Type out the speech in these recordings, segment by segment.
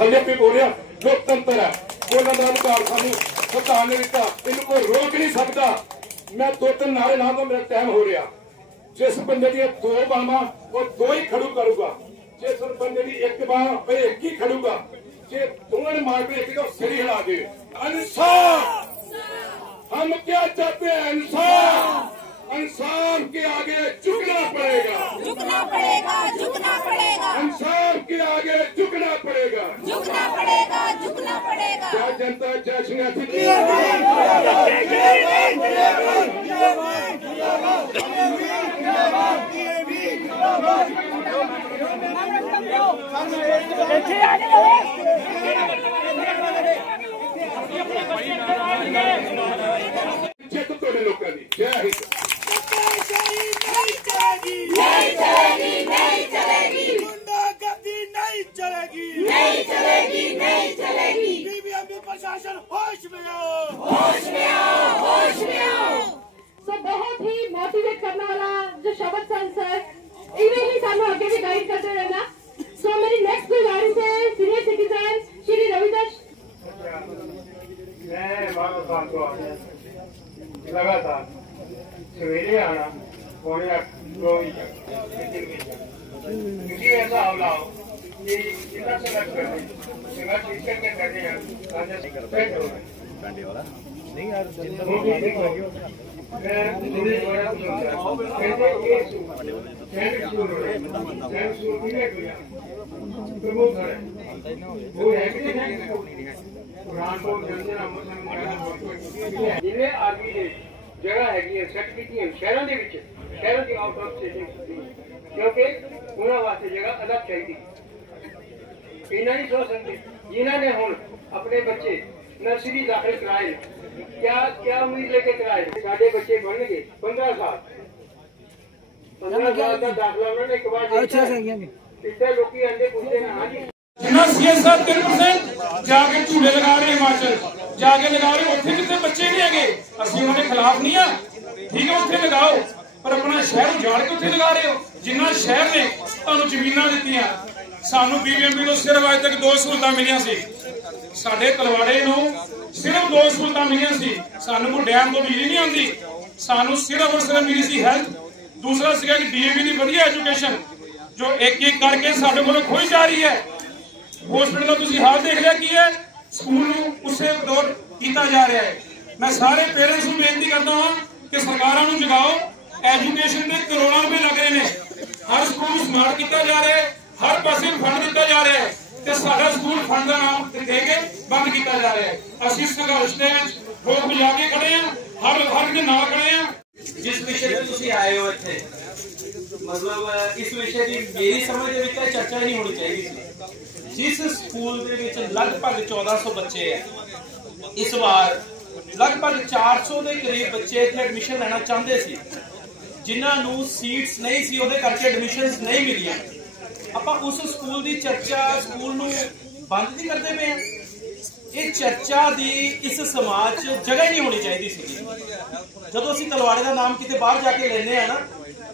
थले पे बोल रहा लोकतंत्र है, बोलने का अधिकार सानू सरकार ने दिता, इन्हू कोई रोक नहीं सकता। मैं 2-3 नारे ला दूं, मेरा टाइम हो रहा। जिस बंदे दी 2 बाहां वो 2 ही खड़ू करूंगा, जिस बंदे दी 1 बांह एक ही खड़ूगा, जे दोनों ने मार पे एक तो सिर हिला दे। इंसाफ, हम क्या चाहते हैं? इंसाफ। इंसाफ के आगे झुकना पड़ेगा, झुकना पड़ेगा, झुकना पड़ेगा। इंसाफ के आगे झुकना पड़ेगा, झुकना पड़ेगा, झुकना पड़ेगा। जय जनता जय सिंह। जित तोड़े लोगों की जय हिंद। नहीं चलेगी, नहीं चलेगी, नहीं चलेगी। गुंडागर्दी नहीं चलेगी, नहीं चलेगी, नहीं चलेगी। बीबीएमबी प्रशासन होश में आओ, होश में आओ, होश में आओ। बहुत ही मोटिवेट करने वाला जो शब्द संत है, इन्हें ही सानू आगे भी गाइड करते रहना। सो मेरी नेक्स्ट गुजारिश है सीनियर सिटीजन श्री रविदास। मैं लगातार सवेरे आना पौने 2 क्योंकि ऐसा हमला हो कि जितना संघर्ष करके करते हैं नहीं यार जिन्हें आगे जगह हैगी सैट की शहरों के शहरों की आउट ऑफ स्टेशन क्योंकि उन्होंने वास्ते जगह अलग चाहिए। इन्हें नहीं सोच सकते जिन्होंने हम अपने बच्चे नर्सरी दाखिल कराए, क्या क्या उम्मीद लेके कराए? साढ़े बच्चे बन गए 15 साल का दाखिला उन्होंने एक बार इतने लोग अंडे पूछते हैं। हाँ जी CSR 3% जाके झूले लगा रहे हिमाचल जाके लगा रहे, उत्थे कितने बच्चे नहीं है, असं उन्होंने खिलाफ नहीं है, ठीक है उत्थे लगाओ, पर अपना शहर उजाड़ के उत्थे लगा रहे हो। जिन्ना शहर ने तुहानू जमीनां दित्तियां, सानू बीबीएमबी तो सिर्फ अज तक 2 सहूलतां मिलियां सी, साडे तलवाड़े नू सिर्फ 2 सहूलतां मिलियां सी। सानू कोई डैम तो बिजली नहीं आती, सानू सिर्फ और सिर्फ मिली सी हेल्थ, दूसरा सीगा कि DAV दी वधिया एजुकेशन जो एक एक करके साडे कोलों खोई जा रही है। हॉस्पिटल का तुसीं हाल देख लिया की है, स्कूल उसे दौर किया जा रहा है। मैं सारे पेरेंट्स को बेनती करता हूँ कि सरकारों को जगाओ, एजुकेशन के करोड़ों रुपए लग रहे हैं, हर स्कूल स्मार्ट किया जा रहा है, हर पासे फंड दिता जा रहा है, तो साडा स्कूल फंड का नाम दे के बंद किया जा रहा है। असीं संघर्ष के लोग बजा के खड़े हैं, हर के नाल खड़े हैं। जिस विषय पे तुसीं आए हो इत्थे, मतलब इस विषय की मेरी समझ दे विच चर्चा नहीं होनी चाहिए। जिस स्कूल दे विच लगभग 1400 बच्चे है, इस बार लगभग 400 के करीब बच्चे इत्थे एडमिशन लेना चाहते सी, जिन्हां नूं सीट्स नहीं सी, उहदे करके एडमिशनस नहीं मिलियां। आपां उस स्कूल की चर्चा स्कूल नूं बंद नहीं करते पे हैं। ये चर्चा दी इस समाज जगह ही नहीं होनी चाहिए सी। जदों असीं तलवाड़े का नाम किते बाहर जाके लेने हैं ना,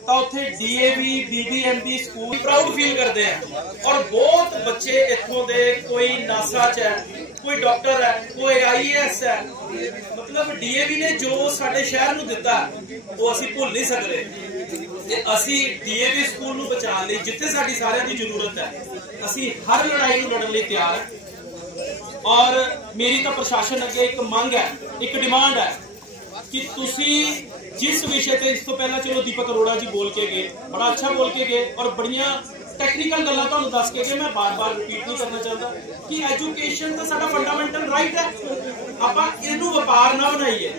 तो उत्थे DAV BBMB school proud feel करते हैं, और बहुत बच्चे इत्थों दे कोई नासा च है, कोई डॉक्टर है, कोई IAS है। मतलब DAV ने जो साडे शहर नूं दिता वो असीं भुल नहीं सकते, ते असीं DAV स्कूल नूं बचाने लई जिथे साडी सारिਆਂ दी जरूरत है, असीं हर लड़ाई नूं लड़न लई तैयार है। और मेरी तो प्रशासन अगे एक मंग है, एक डिमांड है कि तुसी जिस विषय पे इस तो पहला चलो दीपक अरोड़ा जी बोल के गए, बड़ा अच्छा बोल के गए, और बड़िया टैक्नीकल गल्लां तुहानूं दस के गए, मैं बार बार रिपीट नहीं करना चाहता कि एजुकेशन तो साडा फंडामेंटल राइट है, आपां इहनूं व्यापार ना बनाइए।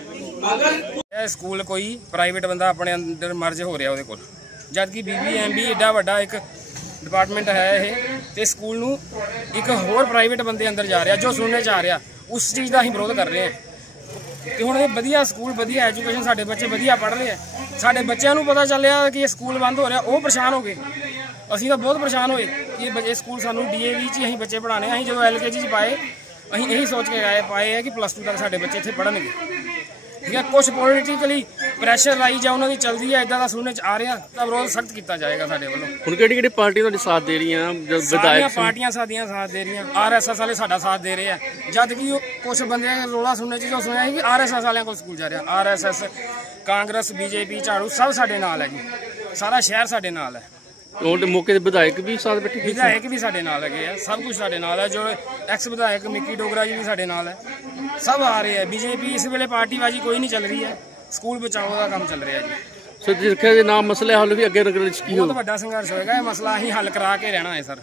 अगर स्कूल कोई प्राइवेट बंदा अपने अंदर मर्ज हो रहा, ਉਹਦੇ ਕੋਲ जबकि BBMB एडा वड्डा एक डिपार्टमेंट है ये, तो स्कूल नूं एक होर प्राइवेट बंदे अंदर जा रहा, जो सुनने जा रहा, उस चीज़ का असीं विरोध कर रहे हैं। कि हुण ये वधिया स्कूल वधिया एजुकेशन साडे बच्चे वधिया पढ़ रहे हैं, साडे बच्चों को पता चलिया कि ये स्कूल बंद हो रहा, वो परेशान हो गए। असीं तो बहुत परेशान होए कि ये स्कूल सानू DAV च असीं बच्चे पढ़ाने, असीं जो LKG च पाए असीं यही सोच के पाए है कि +2 तक साडे बच्चे इत्थे पढ़नगे। ठीक है, कुछ पोलिटिकली ਪ੍ਰੈਸ਼ਰ ਲਾਈ ਜਾਂ ਉਹਨਾਂ ਦੀ ਚੱਲਦੀ ਹੈ ਇਦਾਂ ਦਾ ਸੁਣਨੇ ਚ ਆ ਰਿਹਾ ਤਾਂ ਵਿਰੋਧ ਸਖਤ ਕੀਤਾ ਜਾਏਗਾ ਸਾਡੇ ਵੱਲੋਂ। ਹੁਣ ਕਿਹੜੀ ਪਾਰਟੀ ਤੁਹਾਡੀ ਸਾਥ ਦੇ ਰਹੀਆਂ? ਸਾਰੀਆਂ ਪਾਰਟੀਆਂ ਸਾਡੀਆਂ ਸਾਥ ਦੇ ਰਹੀਆਂ। RSS ਵਾਲੇ ਸਾਡਾ ਸਾਥ ਦੇ ਰਹੇ ਆ, ਜਦ ਕਿ ਕੁਝ ਬੰਦੇ ਰੋਲਾ ਸੁਣਨੇ ਚ ਜੋ ਸੁਣਿਆ ਸੀ ਕਿ RSS ਵਾਲਿਆਂ ਕੋਲ ਸਕੂਲ ਜਾ ਰਿਹਾ। RSS, ਕਾਂਗਰਸ, BJP, ਝਾੜੂ ਸਭ ਸਾਡੇ ਨਾਲ ਹੈ ਜੀ, ਸਾਰਾ ਸ਼ਹਿਰ ਸਾਡੇ ਨਾਲ ਹੈ। ਹੁਣ ਮੌਕੇ ਦੇ ਵਿਧਾਇਕ ਵੀ ਸਾਥ ਬੈਠੇ, ਵਿਧਾਇਕ ਵੀ ਸਾਡੇ ਨਾਲ ਹੈਗੇ ਆ, ਸਭ ਕੁਝ ਸਾਡੇ ਨਾਲ ਹੈ। ਜੋ ਐਕਸ ਵਿਧਾਇਕ ਮਿੱਕੀ ਡੋਗਰਾ ਜੀ ਵੀ ਸਾਡੇ ਨਾਲ ਹੈ, ਸਭ ਆ ਰਹੇ ਆ। BJP ਇਸ ਵੇਲੇ ਪਾਰਟੀਬਾਜ਼ੀ ਕੋਈ ਨਹੀਂ ਚੱਲ ਰਹੀ ਹੈ, ਸਕੂਲ ਬਚਾਓ ਦਾ ਕੰਮ ਚੱਲ ਰਿਹਾ ਜੀ। ਸਰ ਦੇਖਿਆ ਜੇ ਨਾ ਮਸਲੇ ਹੱਲ ਵੀ ਅੱਗੇ ਨਗਰ ਵਿੱਚ ਕੀ ਬਹੁਤ ਵੱਡਾ ਸੰਘਰਸ਼ ਹੋਏਗਾ, ਇਹ ਮਸਲਾ ਅਸੀਂ ਹੱਲ ਕਰਾ ਕੇ ਰਹਿਣਾ ਹੈ ਸਰ।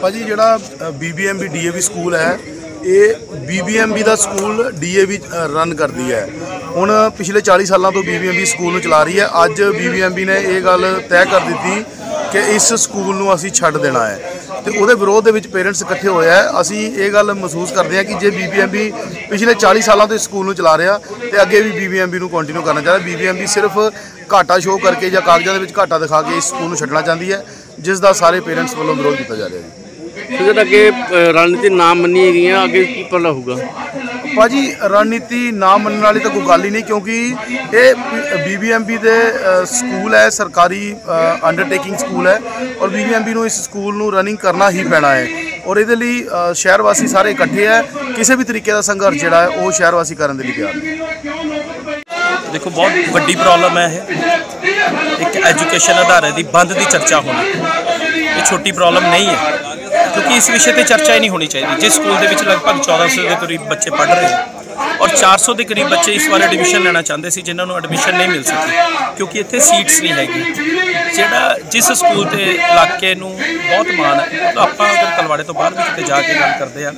ਭਾਜੀ ਜਿਹੜਾ BBMB DAV ਸਕੂਲ ਹੈ, ਇਹ BBMB ਦਾ ਸਕੂਲ DAV ਰਨ ਕਰਦੀ ਹੈ। ਹੁਣ ਪਿਛਲੇ 40 ਸਾਲਾਂ ਤੋਂ BBMB ਸਕੂਲ ਨੂੰ ਚਲਾ ਰਹੀ ਹੈ। ਅੱਜ BBMB ਨੇ ਇਹ ਗੱਲ ਤੈਅ ਕਰ ਦਿੱਤੀ ਕਿ ਇਸ ਸਕੂਲ ਨੂੰ ਅਸੀਂ ਛੱਡ ਦੇਣਾ ਹੈ ਤੇ ਉਹਦੇ ਵਿਰੋਧ ਦੇ ਵਿੱਚ ਪੇਰੈਂਟਸ ਇਕੱਠੇ ਹੋਏ ਹੈ। ਅਸੀਂ ਇਹ ਗੱਲ ਮਹਿਸੂਸ ਕਰਦੇ ਹਾਂ ਕਿ ਜੇ BBMB ਪਿਛਲੇ 40 ਸਾਲਾਂ ਤੋਂ ਇਸ ਸਕੂਲ ਨੂੰ ਚਲਾ ਰਿਹਾ ਤੇ ਅੱਗੇ ਵੀ BBMB ਨੂੰ ਕੰਟੀਨਿਊ ਕਰਨਾ ਚਾਹੀਦਾ। BBMB ਸਿਰਫ ਘਾਟਾ ਸ਼ੋਅ ਕਰਕੇ ਜਾਂ ਕਾਗਜ਼ਾਂ ਦੇ ਵਿੱਚ ਘਾਟਾ ਦਿਖਾ ਕੇ ਇਸ ਸਕੂਲ ਨੂੰ ਛੱਡਣਾ ਚਾਹੁੰਦੀ ਹੈ, ਜਿਸ ਦਾ ਸਾਰੇ ਪੇਰੈਂਟਸ ਵੱਲੋਂ ਵਿਰੋਧ ਕੀਤਾ ਜਾ ਰਿਹਾ ਜੀ। ਜਦ ਅੱਗੇ ਰਣਨੀਤੀ ਨਾ ਮੰਨੀ ਹੈਗੀਆਂ, ਅੱਗੇ ਕੀ ਪੱਲਾ ਹੋਊਗਾ? ਭਾਜੀ ਰਣਨੀਤੀ ਨਾ ਮੰਨਣ ਵਾਲੀ ਤਾਂ ਕੋਈ ਗੱਲ ਹੀ ਨਹੀਂ, ਕਿਉਂਕਿ ਇਹ BBMB ਦੇ ਸਕੂਲ ਹੈ, ਸਰਕਾਰੀ ਅੰਡਰਟੇਕਿੰਗ ਸਕੂਲ ਹੈ ਔਰ BBMB ਨੂੰ ਇਸ ਸਕੂਲ ਨੂੰ ਰਨਿੰਗ ਕਰਨਾ ਹੀ ਪੈਣਾ ਹੈ ਔਰ ਇਹਦੇ ਲਈ ਸ਼ਹਿਰ ਵਾਸੀ ਸਾਰੇ ਇਕੱਠੇ ਹੈ। ਕਿਸੇ ਵੀ ਤਰੀਕੇ ਦਾ ਸੰਘਰਸ਼ ਜਿਹੜਾ ਹੈ ਉਹ ਸ਼ਹਿਰ ਵਾਸੀ ਕਰਨ ਦੇ ਲਈ ਤਿਆਰ ਨੇ। देखो बहुत वड्डी प्रॉब्लम है यह, एक एजुकेशन अधारे की बंद की चर्चा होनी ये छोटी प्रॉब्लम नहीं है, क्योंकि इस विषय पर चर्चा ही नहीं होनी चाहिए। जिस स्कूल के लगभग 1400 के करीब बच्चे पढ़ रहे हैं और 400 के करीब बच्चे इस बार एडमिशन लेना चाहते थे, जिन्होंने एडमिशन नहीं मिल सकी क्योंकि इतने सीट्स नहीं हैगी। ਜਿਹੜਾ जिस स्कूल के इलाके ਨੂੰ बहुत मान है, तो आप अगर तलवाड़े तो बाहर भी कितने जाके गल करते हैं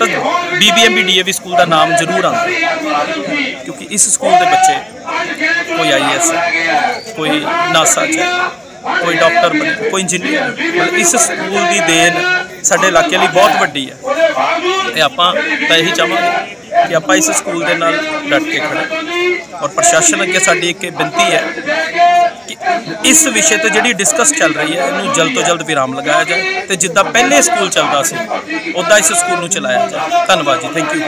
तो BBMB DAV स्कूल का नाम जरूर आता, क्योंकि इस स्कूल के बच्चे कोई IAS है, कोई नासा है, कोई डॉक्टर बने, कोई इंजीनियर, मतलब इस स्कूल की देन साडे इलाके लिए बहुत वड्डी है। ते आपां तां यही चाहांगे कि आप इस स्कूल के नाल डट के खड़े और प्रशासन अगे साडी एक बेनती है कि इस विषय पर जी डिस्कस चल रही है इनू जल्द तो जल्द विराम लगाया जाए तो जिद्दां पहले स्कूल चलता सी उद्दां इस स्कूल नू चलाया जाए। धन्यवाद जी, थैंक यू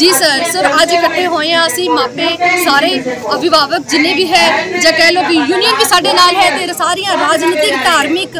जी सर अज इकट्ठे हुए हैं असी मापे सारे अभिभावक जिन्हें भी है ਜਾਂ कह लो कि यूनियन भी साढ़े नाल है तो सारिया राजनीतिक धार्मिक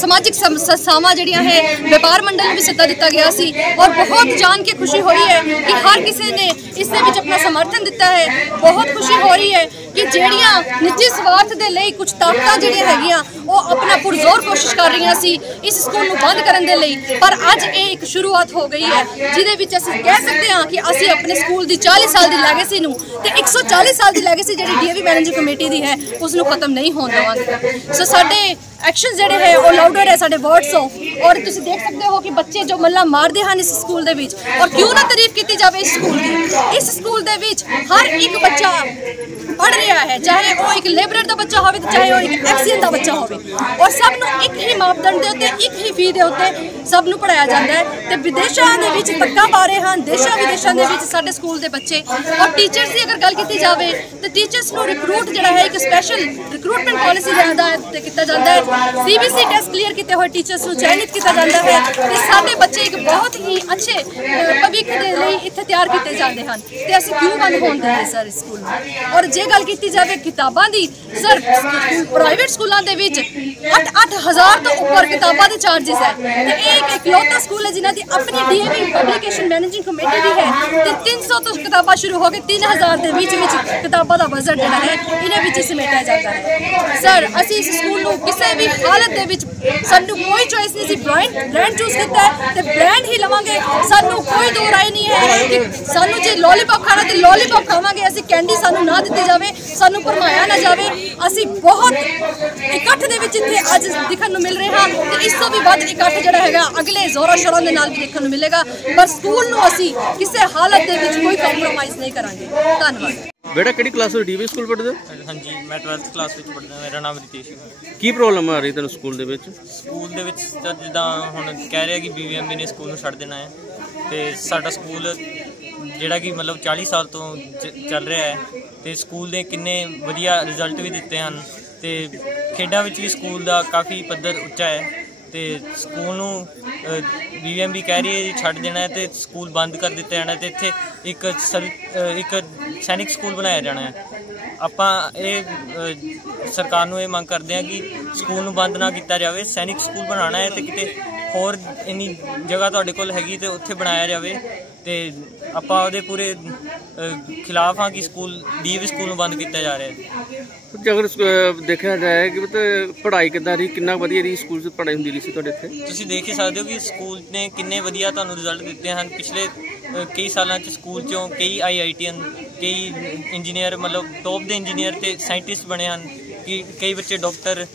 समाजिक संस्थावां जिहड़ियां है व्यापार मंडल भी सद्दा दिता गया सी और बहुत जान के खुशी हो रही है कि हर किसी ने इस दे विच अपना समर्थन दिता है। बहुत खुशी हो रही है कि जिहड़ियां निजी स्वार्थ दे लई कुछ ताकतां जिहड़ियां हैगियां ਉਹ अपना पुरजोर कोशिश कर रही सी इस स्कूल ਨੂੰ बंद करने के लिए, पर अज ये एक शुरुआत हो गई है जिहदे विच असीं कह सकते हैं कि असीं अपने स्कूल की 40 साल की लैगेसी नूं ते 140 साल की लैगेसी जिहड़ी DAV मैनेजिंग कमेटी की है उसनूं खत्म नहीं होण देवांगे। सो साडे एक्शन जिहड़े है वो लाउडर है साडे वर्ड्स हो और तुसीं देख सकते हो कि बच्चे जो मल्ला मारदे हैं इस स्कूल दे विच और क्यों ना तारीफ की जाए इस स्कूल की। इस स्कूल दे विच हर एक बच्चा पढ़ रहा है, चाहे वो एक लेबरर का बच्चा हो चाहे वो एक एक्सीएन का बच्चा हो और सब नूं एक ही मापदंड के उत्ते एक ही फी के उत्ते सब नूं पढ़ाया जाता है। तो विदेशों के विच धक्का पा रहे हैं देशों विदेशों के विच साडे स्कूल के बच्चे और टीचर्स की अगर गल की जाए तो टीचर्स नूं रिक्रूट जिहड़ा है एक स्पैशल रिक्रूटमेंट पॉलिसी के आधार ते कीता जाता है। CBC टेस्ट क्लीयर किए हुए टीचर्स नूं चयनित किया जाता है तो साडे बच्चे एक बहुत ही अच्छे भविख के लिए इत्थे तैयार किए जाते हैं। तो असीं क्यों बंद होण देंगे सर इस स्कूल में। और जे गल की जाए किताबां दी सर प्राइवेट स्कूलों के 8-8 तो ऊपर किताबां के चार्जिस है तो एक इकलौता स्कूल है जिन्हां दी अपनी DAV पब्लिकेशन मैनेजिंग कमेटी भी है तो 300 तो किताबां शुरू हो गई 3000 के बीच किताबां का बजट जिहड़ा है इन्हां विच समेटिया जाता है। सर असीं इस स्कूल नूं किसी भी हालत दे विच सानूं कोई चॉइस नहीं सी ब्रांड चूज किया है तो ब्रांड ही लवांगे। सानूं कोई दो राय नहीं है कि सानूं जे लॉलीपॉप खाना तो लॉलीपॉप खावांगे, असीं कैंडी सानूं ना दित्ती जावे, सानूं भरमाया ना जावे। असीं बहुत इकट्ठ दे विच इत्थे अज दिखण नूं मिल रहे हैं तो इस तों भी वध इकट्ठ जिहड़ा हैगा अगले जोरों शोरों दे नाल भी देखण नूं मिलेगा, पर स्कूल नूं असीं किसी हालत दे विच कोई कंप्रोमाइज़ नहीं करांगे। धन्नवाद। बेटा किहड़ी क्लास में DAV स्कूल पढ़दे हो? हाँ जी मैं 12th क्लास में पढ़दा, मेरा नाम रितेश है। की प्रॉब्लम आ रही तेन स्कूल दे विच? स्कूल दे विच तां जिद्दां हुण कह रहे कि BBMB ने स्कूल नूं छड्ड देना है ते साडा स्कूल जिहड़ा कि मतलब 40 साल तो चल रहा है ते स्कूल दे किन्ने वधिया रिजल्ट भी दिते हैं ते खेडां विच भी स्कूल दा काफ़ी पद्धर उच्चा है ਤੇ ਸਕੂਲ ਨੂੰ BBMB ਕਹਿ ਰਹੀ ਹੈ ਜੀ ਛੱਡ ਦੇਣਾ ਹੈ ਤੇ ਸਕੂਲ ਬੰਦ ਕਰ ਦਿੱਤਾ ਜਾਣਾ ਤੇ ਇੱਥੇ ਇੱਕ ਸੈਨਿਕ ਸਕੂਲ ਬਣਾਇਆ ਜਾਣਾ ਹੈ। ਆਪਾਂ ਇਹ ਸਰਕਾਰ ਨੂੰ ਇਹ ਮੰਗ ਕਰਦੇ ਹਾਂ ਕਿ ਸਕੂਲ ਨੂੰ ਬੰਦ ਨਾ ਕੀਤਾ ਜਾਵੇ, ਸੈਨਿਕ ਸਕੂਲ ਬਣਾਉਣਾ ਹੈ ਤੇ ਕਿਤੇ ਹੋਰ ਇੰਨੀ ਜਗ੍ਹਾ ਤੁਹਾਡੇ ਕੋਲ ਹੈਗੀ ਤੇ ਉੱਥੇ ਬਣਾਇਆ ਜਾਵੇ ਤੇ ਆਪਾਂ ਉਹਦੇ ਪੂਰੇ ਖਿਲਾਫ ਹਾਂ ਕਿ ਸਕੂਲ DAV ਸਕੂਲ ਨੂੰ ਬੰਦ ਕੀਤਾ ਜਾ ਰਿਹਾ ਹੈ। ਅਗਰ ਦੇਖਿਆ ਜਾਏ ਕਿ ਮਤਲਬ ਪੜ੍ਹਾਈ ਕਿੱਦਾਂ ਰਹੀ, ਕਿੰਨਾ ਵਧੀਆ ਰਹੀ ਸਕੂਲ 'ਚ ਪੜ੍ਹਾਈ ਹੁੰਦੀ ਸੀ ਤੁਹਾਡੇ ਇੱਥੇ? ਤੁਸੀਂ ਦੇਖ ਹੀ ਸਕਦੇ ਹੋ ਕਿ ਸਕੂਲ ਨੇ ਕਿੰਨੇ ਵਧੀਆ ਤੁਹਾਨੂੰ ਰਿਜ਼ਲਟ ਦਿੱਤੇ ਹਨ। ਪਿਛਲੇ ਕਈ ਸਾਲਾਂ 'ਚ ਸਕੂਲ 'ਚੋਂ ਕਈ IITian ਕਈ ਇੰਜੀਨੀਅਰ ਮਤਲਬ ਟੌਪ ਦੇ ਇੰਜੀਨੀਅਰ ਤੇ ਸਾਇੰਟਿਸਟ ਬਣੇ ਹਨ ਕਿ ਕਈ ਬੱਚੇ ਡਾਕਟਰ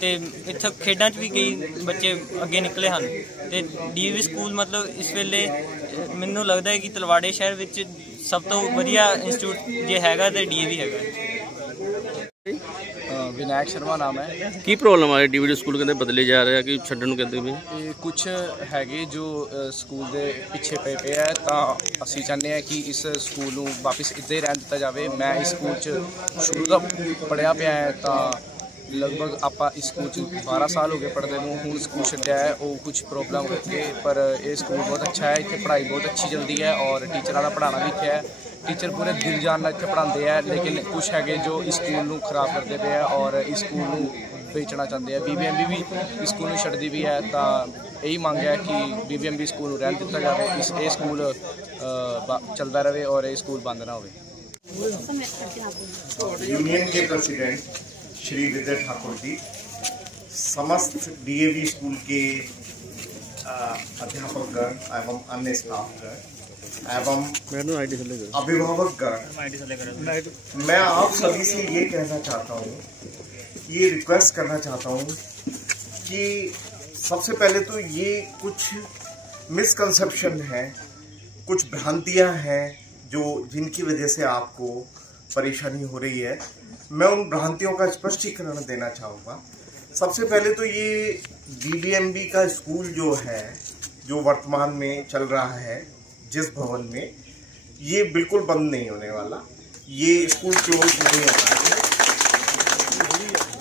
ਤੇ ਇੱਥੇ ਖੇਡਾਂ 'ਚ ਵੀ ਕਈ ਬੱਚੇ ਅੱਗੇ ਨਿਕਲੇ ਹਨ ਤੇ DAV ਸਕੂਲ ਮਤਲਬ ਇਸ ਵੇਲੇ ਮੈਨੂੰ ਲੱਗਦਾ ਹੈ ਕਿ ਤਲਵਾੜੇ ਸ਼ਹਿਰ ਵਿੱਚ ਸਭ ਤੋਂ ਵਧੀਆ ਇੰਸਟੀਚਿਊਟ ਜੇ ਹੈਗਾ ਤੇ DAV ਹੈਗਾ। विनायक शर्मा नाम है। की प्रॉब्लम आ रही DAV ਸਕੂਲ ਕਹਿੰਦੇ ਬਦਲੇ ਜਾ ਰਹੇ ਆ ਕਿ ਛੱਡਣ ਨੂੰ ਕਹਿੰਦੇ ਵੀ ਇਹ ਕੁਝ ਹੈਗੇ ਜੋ ਸਕੂਲ ਦੇ ਪਿੱਛੇ ਪਏ ਹੈ ਤਾਂ ਅਸੀਂ ਚਾਹੁੰਦੇ ਹਾਂ ਕਿ ਇਸ ਸਕੂਲ ਨੂੰ ਵਾਪਸ ਇੱਦਾਂ ਹੀ ਰਹਿਣ ਦਿੱਤਾ ਜਾਵੇ। ਮੈਂ ਇਸ ਸਕੂਲ 'ਚ ਸ਼ੁਰੂ ਤੋਂ ਪੜ੍ਹਿਆ ਪਿਆ ਹੈ ਤਾਂ ਲਗਭਗ ਆਪਾਂ ਇਸ ਸਕੂਲ 'ਚ 12 ਸਾਲ ਹੋ ਗਏ ਪੜ੍ਹਦੇ ਨੂੰ। ਹੁਣ ਸਕੂਲ ਛੱਡਿਆ ਹੈ ਉਹ ਕੁਝ ਪ੍ਰੋਬਲਮ ਕਰਕੇ, ਪਰ ਇਹ ਸਕੂਲ ਬਹੁਤ ਅੱਛਾ ਹੈ। ਇੱਥੇ ਪੜ੍ਹਾਈ ਬਹੁਤ ਅੱਛੀ ਚੱਲਦੀ ਹੈ ਔਰ ਟੀਚਰਾਂ ਦਾ ਪੜ੍ਹਾਉਣਾ ਵੀ ਇੱਥੇ ਹੈ। टीचर पूरे दिल जान ਨਾਲ ਇੱਥੇ ਪੜ੍ਹਾਉਂਦੇ ਹੈ लेकिन कुछ ਹੈਗੇ ਜੋ ਇਸ ਸਕੂਲ ਨੂੰ ਖਰਾਬ ਕਰਦੇ ਪਏ ਹੈ ਔਰ ਇਸ ਸਕੂਲ ਨੂੰ ਵੇਚਣਾ ਚਾਹੁੰਦੇ ਆ। BBMB ਵੀ ਇਸ ਸਕੂਲ ਨੂੰ ਛੱਡਦੀ ਵੀ ਹੈ ਤਾਂ ਇਹੀ ਮੰਗ ਹੈ ਕਿ BBMB ਸਕੂਲ ਨੂੰ ਰਹਿਣ ਦਿੱਤਾ ਜਾਵੇ, ਇਹ ਸਕੂਲ ਚੱਲਦਾ ਰਹੇ ਔਰ ਇਹ ਸਕੂਲ ਬੰਦ ਨਾ ਹੋਵੇ। यूनियन के प्रेसिडेंट श्री विजय ठाकुर जी, समस्त DAV स्कूल के अध्यापकगण एवं अन्य स्टाफगण एवं अभिभावकगण, मैं आप सभी से ये कहना चाहता हूँ, ये रिक्वेस्ट करना चाहता हूँ कि सबसे पहले तो ये कुछ मिसकंसेप्शन है, कुछ भ्रांतियाँ हैं जो जिनकी वजह से आपको परेशानी हो रही है। मैं उन भ्रांतियों का स्पष्टीकरण देना चाहूँगा। सबसे पहले तो ये BBMB का स्कूल जो है, जो वर्तमान में चल रहा है जिस भवन में, ये बिल्कुल बंद नहीं होने वाला, ये स्कूल क्लोज नहीं होना है।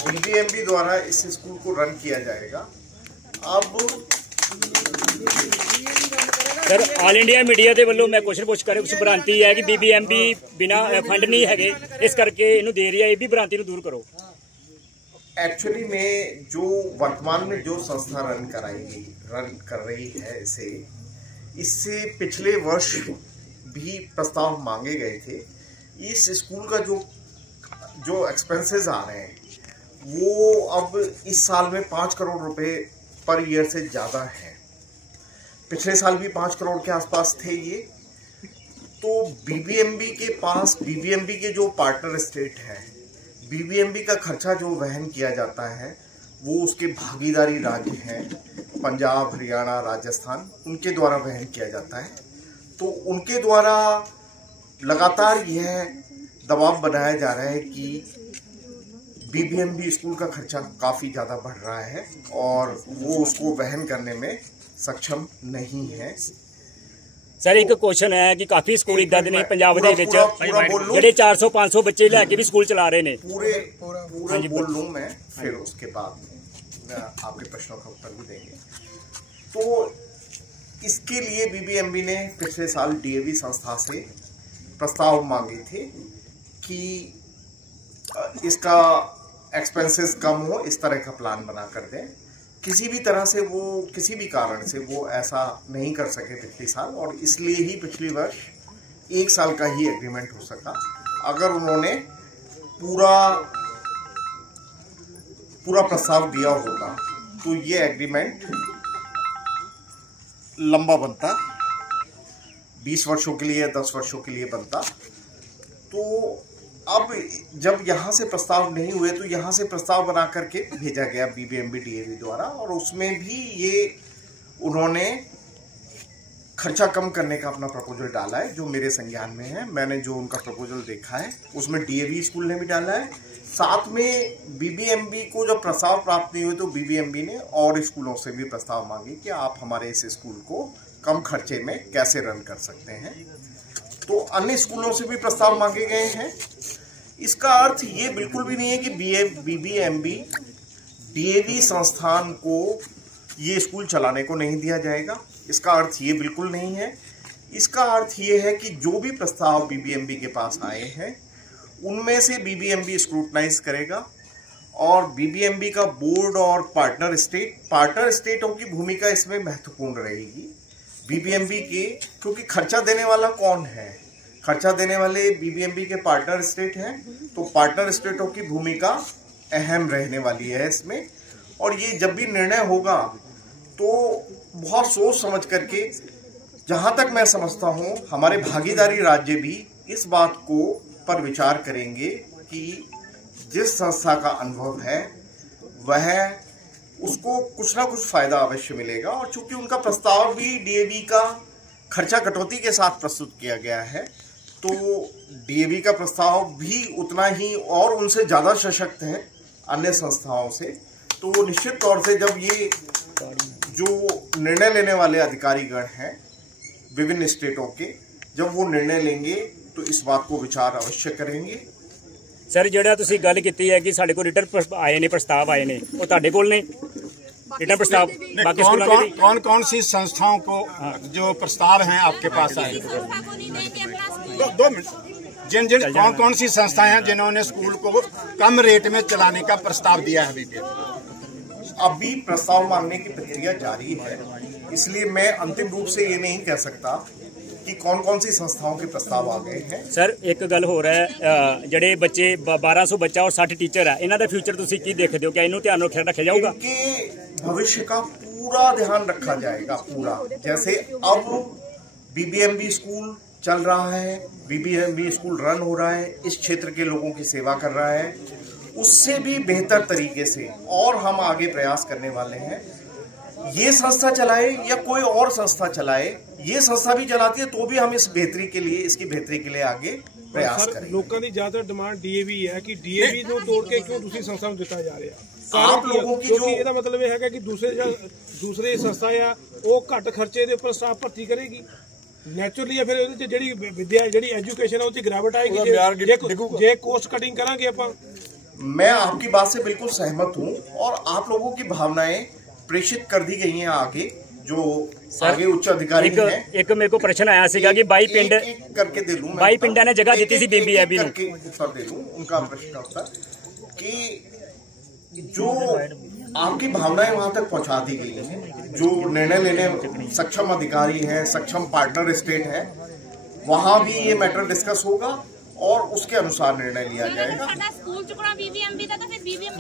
BBMB द्वारा इस स्कूल को रन किया जाएगा। अब सर ऑल इंडिया मीडिया के वालों मैं क्वेश्चन पुछ कर कुछ भ्रांति है कि BBMB बिना फंड नहीं है, इस करके इन्हों दे रही है, ये भी भ्रांति दूर करो। एक्चुअली में जो वर्तमान में जो संस्था रन कर रही है इससे पिछले वर्ष भी प्रस्ताव मांगे गए थे। इस स्कूल का जो एक्सपेंसेस आ रहे हैं वो अब इस साल में 5 करोड़ रुपए पर ईयर से ज़्यादा है। पिछले साल भी 5 करोड़ के आसपास थे ये। तो BBMB के पास, BBMB के जो पार्टनर स्टेट है, BBMB का खर्चा जो वहन किया जाता है वो उसके भागीदारी राज्य हैं, पंजाब, हरियाणा, राजस्थान, उनके द्वारा वहन किया जाता है। तो उनके द्वारा लगातार यह दबाव बनाया जा रहा है कि BBMB स्कूल का खर्चा काफ़ी ज़्यादा बढ़ रहा है और वो उसको वहन करने में सक्षम नहीं है। सर एक क्वेश्चन है कि काफी स्कूल इदा दे ने पंजाब दे विच जेडे 400-500 बच्चे लेके भी स्कूल चला रहे ने। पूरे बोल लूँ मैं, फिर उसके बाद आपके प्रश्नों का उत्तर भी देंगे। तो इसके लिए BBMB ने पिछले साल DAV संस्था से प्रस्ताव मांगे थे कि इसका एक्सपेंसेस कम हो, इस तरह का प्लान बना कर दें। किसी भी तरह से वो, किसी भी कारण से वो ऐसा नहीं कर सके पिछले साल और इसलिए ही पिछले वर्ष 1 साल का ही एग्रीमेंट हो सका। अगर उन्होंने पूरा प्रस्ताव दिया होता तो ये एग्रीमेंट लंबा बनता, 20 वर्षों के लिए, 10 वर्षों के लिए बनता। तो अब जब यहाँ से प्रस्ताव नहीं हुए तो यहाँ से प्रस्ताव बना करके भेजा गया BBMB DAV द्वारा और उसमें भी ये उन्होंने खर्चा कम करने का अपना प्रपोजल डाला है जो मेरे संज्ञान में है। मैंने जो उनका प्रपोजल देखा है उसमें DAV स्कूल ने भी डाला है। साथ में BBMB को जब प्रस्ताव प्राप्त नहीं हुए तो BBMB ने और स्कूलों से भी प्रस्ताव मांगे कि आप हमारे इस स्कूल को कम खर्चे में कैसे रन कर सकते हैं। तो अन्य स्कूलों से भी प्रस्ताव मांगे गए हैं। इसका अर्थ ये बिल्कुल भी नहीं है कि BBMB DAV संस्थान को ये स्कूल चलाने को नहीं दिया जाएगा। इसका अर्थ ये बिल्कुल नहीं है। इसका अर्थ ये है कि जो भी प्रस्ताव बीबीएमबी के पास आए हैं उनमें से बीबीएमबी स्क्रूटनाइज करेगा और बीबीएमबी का बोर्ड और पार्टनर स्टेटों की भूमिका इसमें महत्वपूर्ण रहेगी बीबीएमबी के, क्योंकि खर्चा देने वाला कौन है? खर्चा देने वाले बीबीएमबी के पार्टनर स्टेट हैं, तो पार्टनर स्टेटों की भूमिका अहम रहने वाली है इसमें। और ये जब भी निर्णय होगा तो बहुत सोच समझ करके, जहाँ तक मैं समझता हूँ हमारे भागीदारी राज्य भी इस बात को पर विचार करेंगे कि जिस संस्था का अनुभव है वह उसको कुछ ना कुछ फायदा अवश्य मिलेगा। और चूंकि उनका प्रस्ताव भी डीएवी का खर्चा कटौती के साथ प्रस्तुत किया गया है, तो डीएवी का प्रस्ताव भी उतना ही और उनसे ज़्यादा सशक्त है अन्य संस्थाओं से। तो निश्चित तौर से जब ये जो निर्णय लेने वाले अधिकारीगण हैं विभिन्न स्टेटों के, जब वो निर्णय लेंगे तो इस बात को विचार अवश्य करेंगे। सर ਜਿਹੜਾ ਤੁਸੀਂ ਗੱਲ ਕੀਤੀ ਹੈ कि ਸਾਡੇ ਕੋਲ ਰਿਟਰਨ ਆਏ ਨੇ, प्रस्ताव आए ने, वो ਤੁਹਾਡੇ ਕੋਲ ने रिटर्न प्रस्ताव? बाकी कौन कौन सी संस्थाओं को जो प्रस्ताव हैं आपके पास आए? 2 मिनट। जिन कौन सी संस्थाएं हैं जिन्होंने स्कूल को कम रेट में चलाने का प्रस्ताव दिया है? अभी प्रस्ताव मांगने की प्रक्रिया जारी है, इसलिए मैं अंतिम रूप से ये नहीं कह सकता कि कौन कौन सी संस्थाओं के प्रस्ताव आ गए हैं। सर एक गल हो रहा है, जड़े बच्चे 1200 बच्चा और 60 टीचर है, इन्हों का फ्यूचर तुसी की देखते हो? क्या इन्हों ध्यान रखा जाऊगा? इनके भविष्य का पूरा ध्यान रखा जाएगा, पूरा। जैसे अब बीबीएमबी स्कूल चल रहा है, बीबीएमबी स्कूल रन हो रहा है, इस क्षेत्र के लोगों की सेवा कर रहा है, उससे भी बेहतर तरीके से और हम आगे प्रयास करने वाले हैं। ये संस्था चलाए या कोई और संस्था चलाए, ये संस्था भी चलाती है तो भी हम इस बेहतरी के लिए, इसकी बेहतरी के लिए आगे प्रयास करेंगे। लोगों की ज्यादा डिमांड डीएवी है कि डीएवी को तोड़ के क्यों दूसरी संस्था में दिता जा रहा है? आप लोगों की जो ਇਹਦਾ मतलब ਇਹ ਹੈਗਾ ਕਿ ਦੂਸਰੇ ਸੰਸਥਾ ਆ ਉਹ ਘੱਟ ਖਰਚੇ ਦੇ ਉੱਪਰ ਸਟਾਫ ਭਰਤੀ ਕਰੇਗੀ ਨੈਚੁਰਲੀ, ਫਿਰ ਇਹਦੇ ਚ ਜਿਹੜੀ ਵਿਦਿਆ ਜਿਹੜੀ ਐਜੂਕੇਸ਼ਨ ਆ ਉਹ ਚ ਗਿਰਾਵਟ ਆਏਗੀ ਜੇ ਕੋਸਟ कटिंग करांगे ਆਪਾਂ। मैं आपकी बात से बिल्कुल सहमत हूँ और आप लोगों की भावनाएं प्रेषित कर दी गई हैं आगे जो आगे उच्च अधिकारी हैं। एक मेरे को प्रश्न आया सीगा कि 22 पिंड करके दे लूं, 22 पिंडा ने जगह दी थी बीबीएमबी ਨੂੰ उत्तर दे दूं उनका प्रश्न का उत्तर कि जो आपकी भावनाएं वहां तक पहुंचा दी गई हैं, जो निर्णय लेने सक्षम अधिकारी हैं, सक्षम पार्टनर स्टेट है, वहां भी ये मैटर डिस्कस होगा और उसके अनुसार निर्णय लिया जाएगा।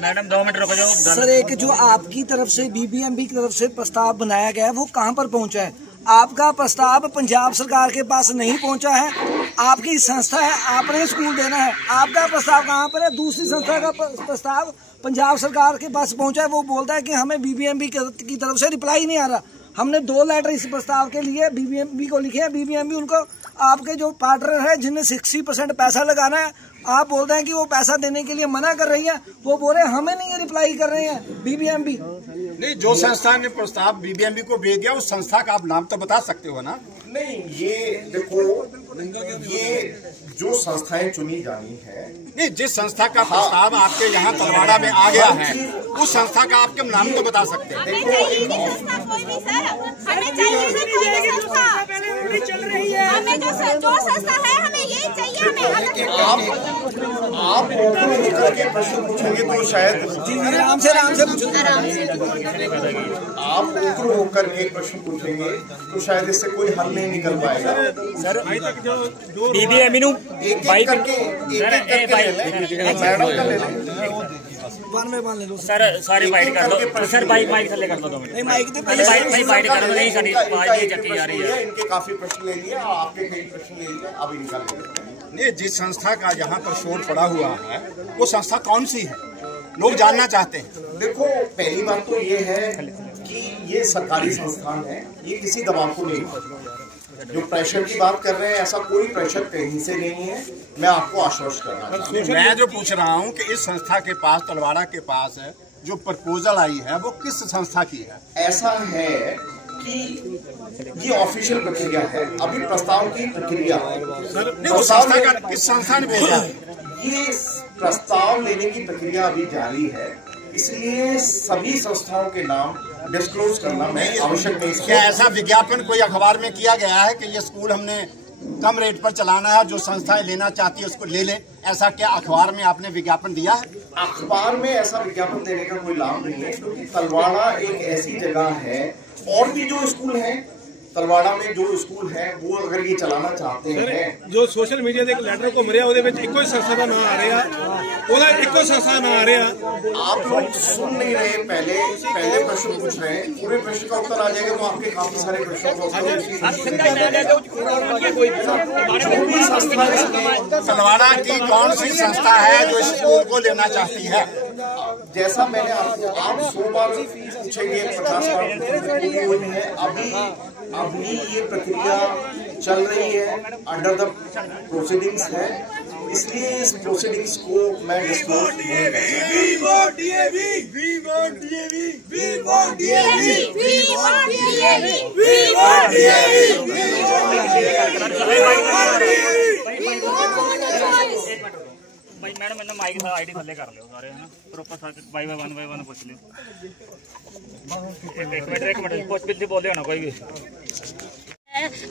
मैडम 2 मिनट रुक जाओ। सर एक जो आपकी तरफ से बीबीएमबी की तरफ से प्रस्ताव बनाया गया है वो कहां पर पहुंचा है? आपका प्रस्ताव पंजाब सरकार के पास नहीं पहुंचा है, आपकी संस्था है, आपने स्कूल देना है, आपका प्रस्ताव कहां पर है? दूसरी संस्था का प्रस्ताव पंजाब सरकार के पास पहुंचा है, वो बोलता है कि हमें बीबीएमबी की तरफ से रिप्लाई नहीं आ रहा। हमने 2 लेटर इस प्रस्ताव के लिए बीबीएमबी को लिखे हैं, बीबीएमबी उनको आपके जो पार्टनर है जिन्हें 60% पैसा लगाना है, आप बोलते हैं कि वो पैसा देने के लिए मना कर रही है, वो बोल रहे हैं हमें नहीं रिप्लाई कर रहे हैं बीबीएमबी। नहीं, जो संस्था ने प्रस्ताव बीबीएमबी को भेज दिया उस संस्था का आप नाम तो बता सकते हो ना? नहीं, ये देखो, ये जो संस्थाएं चुनी जानी है, नहीं, जिस संस्था का प्रस्ताव आपके यहाँ तलवाड़ा में आ गया है उस संस्था का आपके नाम तो बता सकते हैं। आप प्रश्न पूछेंगे तो शायद आराम से आप उग्र होकर के प्रश्न पूछेंगे तो शायद इससे कोई हल नहीं निकल पाएगा। सर बीबीएमबी नु एक करके मैडम का ले लें। सर सारी बाइट कर दो, सर बाइक थल्ले कर दो 2 मिनट। बाइट कर दो, नहीं सारी आवाज नहीं चक्की जा रही है। इनके काफी प्रश्न ले लिए, आपके कई प्रश्न ले लिए, अब इनका ले लेते हैं। नहीं, जिस संस्था का यहाँ पर शोर पड़ा हुआ है वो संस्था कौन सी है, लोग जानना चाहते हैं। देखो, पहली बात तो ये है कि ये सरकारी संस्थान है, ये किसी दबाव को नहीं, जो प्रेशर की बात कर रहे हैं ऐसा कोई प्रेशर कहीं से नहीं है, मैं आपको आश्वस्त करना चाहता हूं। मैं जो पूछ रहा हूँ कि इस संस्था के पास, तलवाड़ा के पास है जो प्रपोजल आई है वो किस संस्था की है? ऐसा है कि ये ऑफिशियल प्रक्रिया है, अभी प्रस्ताव की प्रक्रिया किस संस्था ने भेजा? ये प्रस्ताव लेने की प्रक्रिया अभी जारी है, इसलिए सभी संस्थाओं के नाम डिस्क्लोज करना मैं आवश्यक नहीं। क्या ऐसा विज्ञापन कोई अखबार में किया गया है कि ये स्कूल हमने कम रेट पर चलाना है, जो संस्थाएं लेना चाहती है उसको ले ले, ऐसा क्या अखबार में आपने विज्ञापन दिया है? अखबार में ऐसा विज्ञापन देने का कोई लाभ नहीं है, क्योंकि तलवाड़ा एक ऐसी जगह है, और भी जो स्कूल है तलवाड़ा में जो स्कूल है वो अगर ये चलाना चाहते हैं, जो सोशल मीडिया ਦੇ ਇੱਕ ਲੈਟਰ ਘੁੰਮ ਰਿਹਾ ਉਹਦੇ ਵਿੱਚ ਇੱਕੋ ਹੀ ਸੰਸਥਾ ਦਾ ਨਾਮ ਆ ਰਿਹਾ, ਉਹਦਾ ਇੱਕੋ ਸੰਸਥਾ ਦਾ ਨਾਮ आ रहा। आप लोग सुन नहीं रहे, पहले प्रश्न पूछ रहे हैं, पूरे प्रश्न का उत्तर आ जाएगा तो आपके काफी सारे प्रश्नों का उत्तर। तलवाड़ा की कौन सी संस्था है जो स्कूल को लेना चाहती है? जैसा मैंने आपको आप 100 बार पूछेंगे, 50 बार हुई है, अभी ये प्रक्रिया चल रही है, अंडर द प्रोसीडिंग्स है, इसलिए इस प्रोसीडिंग्स को मैं डिस्क्लोज नहीं भाई मैडम इन्हें माइक का आईडी थले कर लियो सारे, है ना, प्रॉपर सारे बाय वन पूछ लियो। एक मिनट कुछ भी बोलियो ना कोई भी।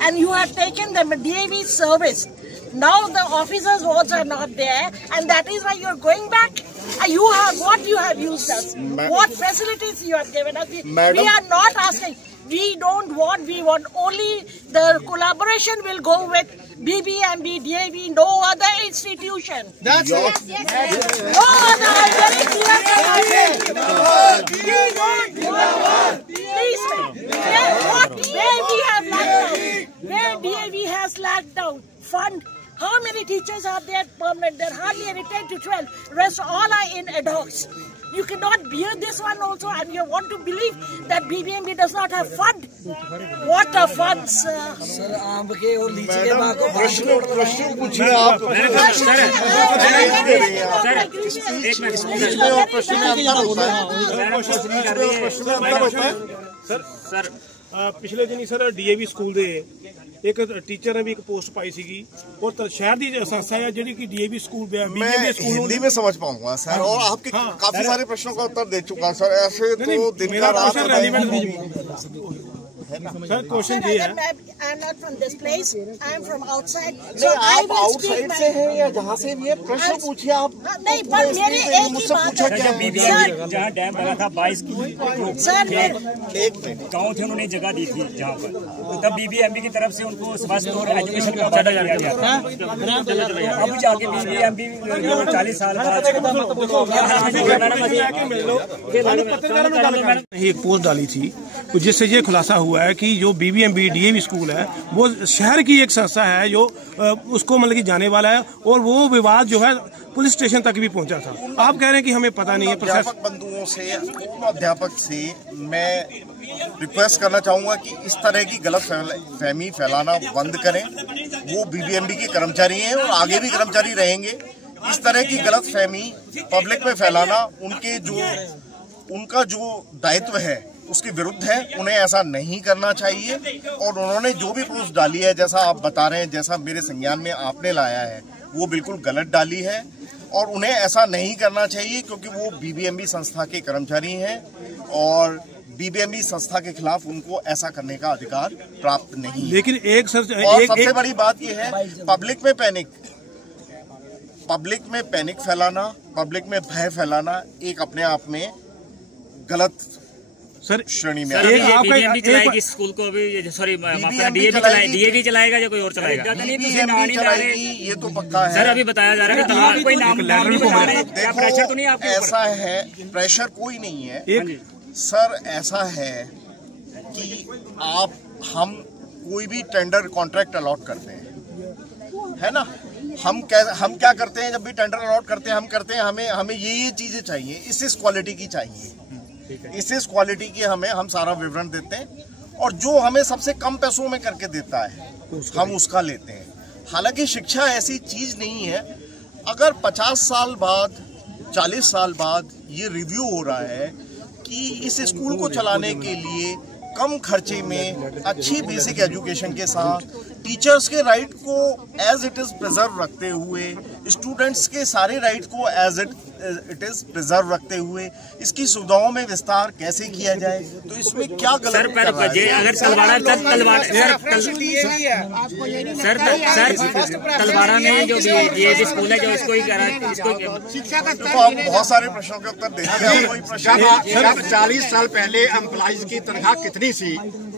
And you have taken the DAV service. Now the officers' wards are not there, and that is why you are going back. You have what you have used us, what facilities you have given us. We are not asking. We don't want. We want only the collaboration will go with BBMB, DAV, no other institution. That's it. Yes. No other. Very clear. Please, where we have lacked down, where DAV has lacked down, fund. How many teachers are there permanent? There hardly any 10 to 12. Rest all are in ad hocs. You cannot bear this one also, and you want to believe that BBMB does not have fund. What a funds! Sir आम के और लीची के बाग को प्रश्न पूछिए आप। Sir पिछले दिन ही सर डीएवी स्कूल दे एक टीचर ने भी एक पोस्ट पाई सीगी, और शहर की संस्था है जी की डीएवी स्कूल मैं हिंदी में समझ पाऊंगा सर, और आपके काफी सारे प्रश्नों का उत्तर दे चुका सर। ऐसे तो दिन का रात सर क्वेश्चन ये है, I am not from this place. I am from outside. So आप आउटसाइड से हैं या जहाँ से भी है, प्रश्न पूछिए आप। नहीं, पर मेरे एक ही बात है, जहाँ डैम बना था 22 की गाँव थे, उन्होंने जगह दी थी जहाँ पर, तो तब BBMB की तरफ से उनको स्वास्थ्य और एजुकेशन का पहुँचाया गया था। अब जाके BBMB 40 साल एक पोस्ट डाली थी जिससे ये खुलासा हुआ है कि जो BBMB DAV स्कूल है वो शहर की एक संस्था है जो उसको मतलब कि जाने वाला है, और वो विवाद जो है पुलिस स्टेशन तक भी पहुंचा था। आप कह रहे हैं कि हमें पता नहीं है। अध्यापक बंधुओं से, अध्यापक से मैं रिक्वेस्ट करना चाहूंगा कि इस तरह की गलत फहमी फैलाना बंद करें। वो BBMB के कर्मचारी हैं और आगे भी कर्मचारी रहेंगे। इस तरह की गलत फहमी पब्लिक में फैलाना उनका जो दायित्व है उसके विरुद्ध है, उन्हें ऐसा नहीं करना चाहिए। और उन्होंने जो भी पोस्ट डाली है, जैसा आप बता रहे हैं, जैसा मेरे संज्ञान में आपने लाया है, वो बिल्कुल गलत डाली है, और उन्हें ऐसा नहीं करना चाहिए, क्योंकि वो BBMB संस्था के कर्मचारी हैं और BBMB संस्था के खिलाफ उनको ऐसा करने का अधिकार प्राप्त नहीं। लेकिन एक सबसे बड़ी बात यह है, पब्लिक में पैनिक फैलाना, पब्लिक में भय फैलाना एक अपने आप में गलत सर श्रेणी में। BBMB चलाएगी स्कूल को अभी, सॉरी DAV चलाएगा या कोई और चलाएगा? ये तो पक्का है सर, अभी बताया जा रहा है कोई नाम नहीं बता रहे, प्रेशर तो नहीं आपके ऊपर? ऐसा है, प्रेशर कोई नहीं है सर। ऐसा है कि हम कोई भी टेंडर कॉन्ट्रैक्ट अलॉट करते हैं, है ना, हम क्या करते हैं, जब भी टेंडर अलॉट करते हैं, हमें ये चीजें चाहिए, इस क्वालिटी की चाहिए, इस क्वालिटी की हम सारा विवरण देते हैं, और जो हमें सबसे कम पैसों में करके देता है हम उसका लेते हैं। हालांकि शिक्षा ऐसी चीज नहीं है, अगर 50 साल बाद 40 साल बाद ये रिव्यू हो रहा है कि इस स्कूल को चलाने के लिए कम खर्चे में अच्छी बेसिक एजुकेशन के साथ टीचर्स के राइट को एज इट इज प्रिजर्व रखते हुए, स्टूडेंट्स के सारे राइट को as it it is preserve रखते हुए इसकी सुविधाओं में विस्तार कैसे किया जाए, तो इसमें क्या गलत सर पर अगर तलवाड़ा में जो डीएवी स्कूल है जो इसको ही करा, शिक्षा का तो आप बहुत सारे प्रश्नों के उत्तर देंगे। वही प्रश्न 40 साल पहले एम्प्लॉइज की तनख्वाह कितनी थी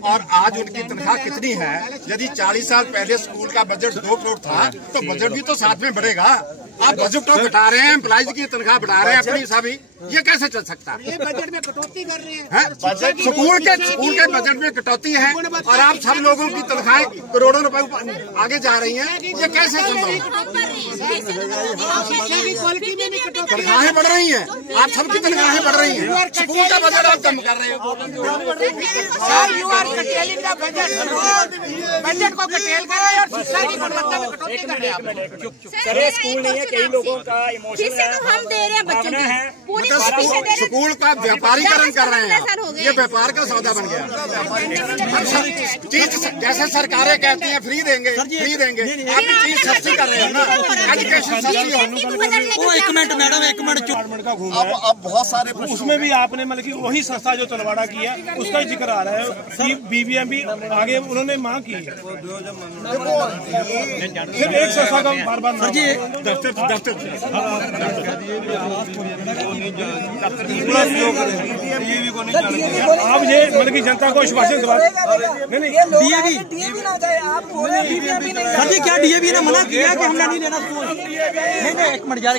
और आज उनकी तनख्वाह कितनी है? यदि 40 साल पहले स्कूल का बजट 2 करोड़ था तो बजट भी तो साथ में बढ़ेगा। आप बजट तो घटा रहे हैं, एम्प्लॉइज की तनख्वाह बढ़ा रहे हैं अपनी हिसाब ही, ये कैसे चल सकता है? बजट में कटौती कर रहे हैं। स्कूल के बजट में कटौती है और आप सब लोगों की तनख्वाहें करोड़ों रुपए आगे जा रही हैं, ये कैसे चल रहा है? तनख्वाहें बढ़ रही हैं, आप सबकी तनख्वाहें बढ़ रही हैं, स्कूल का बजट आप कम कर रहे हो। बजट को कटेल कर रहे हैं और शिक्षा की गुणवत्ता में कटौती कर रहे हैं। सर स्कूल नहीं है, कई लोगों का इमोशन है, हम दे रहे हैं बच्चों को स्कूल का व्यापारीकरण कर रहे हैं, ये व्यापार का सौदा बन गया। चीज जैसे सरकारें कहती हैं फ्री देंगे, आप चीज सस्ती कर रहे हो ना, एजुकेशन सस्ती हो। एक मिनट मैडम, एक मिनट का घूमा है। अब बहुत सारे उसमें भी आपने मतलब कि वही संस्था जो तलवाड़ा की है उसका ही जिक्र आ रहा है कि बीबीएमबी आगे उन्होंने मांग की है। सिर्फ एक संस्था का बार-बार आप ये मतलब की जनता को आश्वासन दिला डीएवी ना जाए, आप बोले बीबीएमबी नहीं। सर जी क्या डीएवी ने मना किया कि हमने नहीं लेना स्कूल? नहीं एक मिनट जा रहे